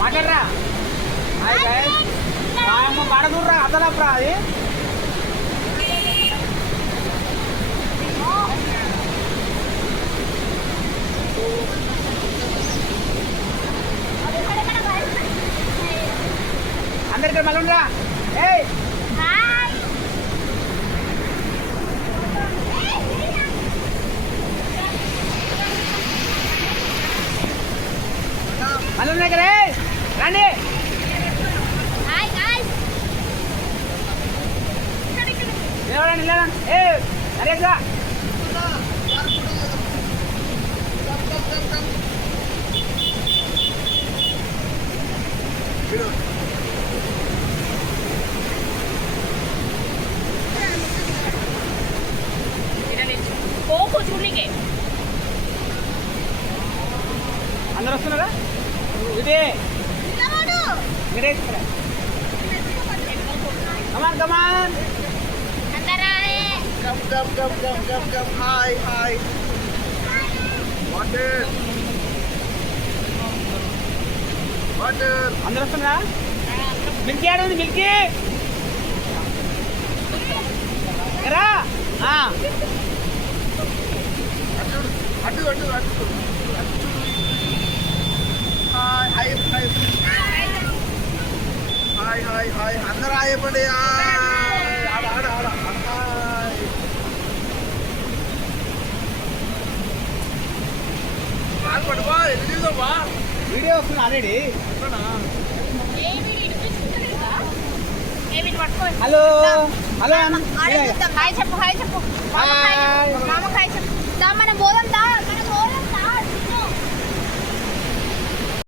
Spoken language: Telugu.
మాట్లాడరా పడదుర్రా అసలప్రా అది అందరికీ మళ్ళీ ఉండరా ఏయ్ మళ్ళీ ఉన్నాయి కదా రండి లేవండి లేవండి ఏ నరేషా పోకు చూడనికే అందరు వస్తున్నారా ఇది కమాన్ కమాన్ Come. Hi. Water. అందరు వస్తున్నారా మిల్కీ ఆడ ఉంది మిల్కీ రా అటు. Hi. అందరూ ఆయపండి ఆడ పడుకో ఎన్ని చూద్దామా వీడియో వస్తుంది ఆల్రెడీ హలో హాయ్ చెప్పు మామ హాయ్ చెప్పు మనం పోదాం